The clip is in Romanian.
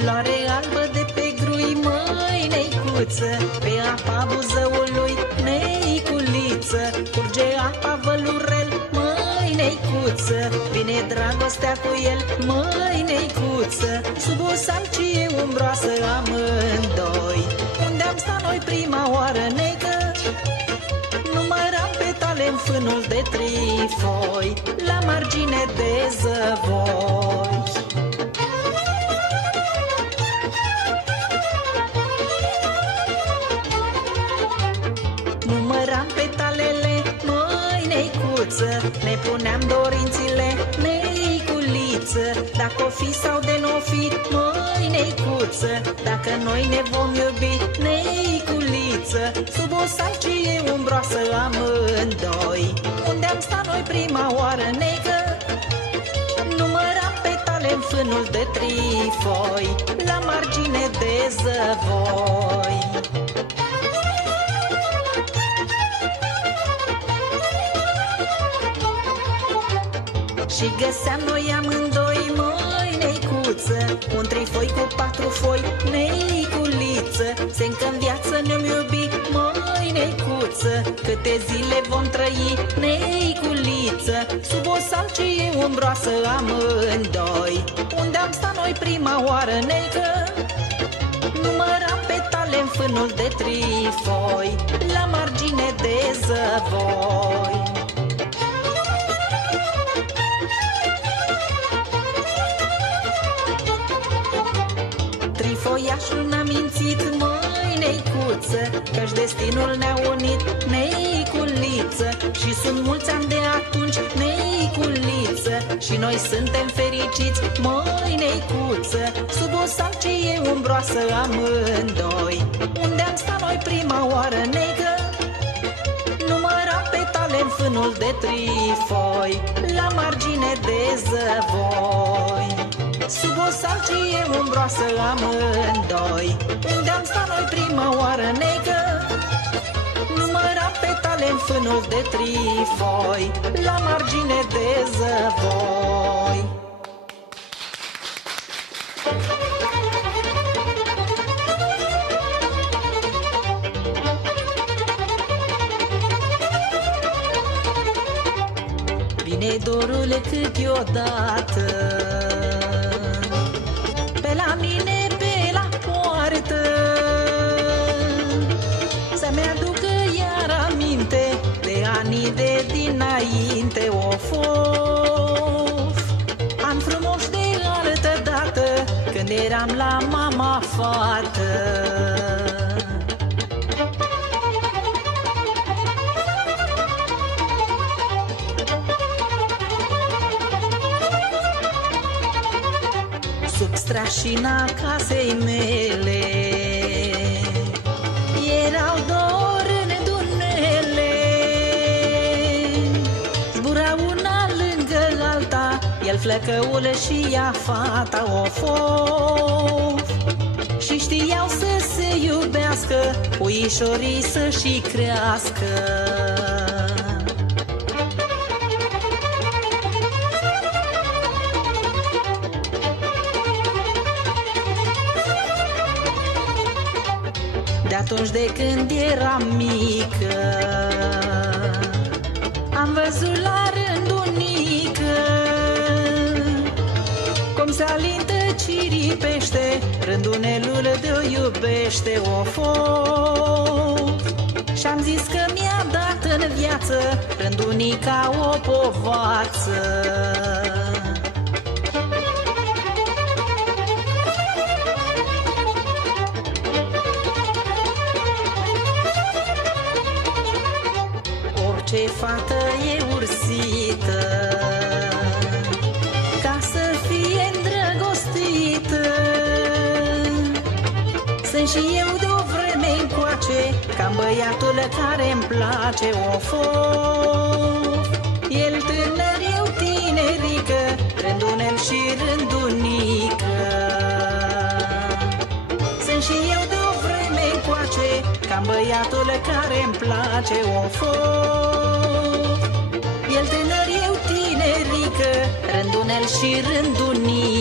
Floare albă de pe grui, măi, neicuță, pe apa Buzăului, neiculiță, curge apa Vălurel, măi, neicuță, vine dragostea cu el, măi, neicuță, sub o salcie umbroasă amândoi. Unde am stat noi prima oară, neică? Număram petale în fânul de trifoi, la margine de zăvoi. Număram petalele, măi, neicuță, ne puneam dorințile, neiculiță, dacă o fi sau de n-o fi, măi, neicuță, dacă noi ne vom iubi, neiculiță, sub o salcie umbroasă amândoi. Unde am stat noi prima oară, neică? Număram petale în fânul de trifoi, la margine de zăvoi. Și găseam noi amândoi, măi, neicuță, un trifoi cu 4 foi, neiculiță, se-ncă în viață ne-om iubi, măi, neicuță, câte zile vom trăi, neiculiță, sub o salcie umbroasă amândoi. Unde am stat noi prima oară, neică? Număram petale în fânul de trifoi, la margine de zăvoi. Trifoiașul n-a mințit, măi, neicuță, că-și destinul ne-a unit, neiculiță, și sunt mulți ani de atunci, neiculiță, și noi suntem fericiți, măi, neicuță, sub o salcie umbroasă amândoi. Unde am stat noi prima oară, neică? Număram petale în fânul de trifoi, la margine de zăvoi. Sub o salcie umbroasă amândoi. Unde am stat noi prima oară, neică? Număram petale în fânul de trifoi, la margine de zăvoi. Vine dorule câteodată pe la mine, pe la poartă, să-mi aducă iar aminte de anii de dinainte. Of, of, ani frumoși de altă dată, când eram la mama fată. Sub strașina casei mele erau două rândunele, zbura una lângă alta, el flăcăule și ea fata. Of, of, și știau să se iubească, puișorii să-și crească. De atunci de când eram mică, am văzut la rândunică cum se alintă, ciripește, rândunelul de-o iubește. Of, of, și-am zis că mi-a dat în viață rândunica o povață. Ce fată e ursită, ca să fie îndrăgostită. Sunt și eu de o vreme încoace, cam băiatul care-mi place. Of, of, el tânăr, eu tinerică, rândunel și rândunică. Sunt și eu de o vreme încoace, cam băiatul care-mi place. Of, of, el tânăr, eu tinerică, rândunel și rândunică.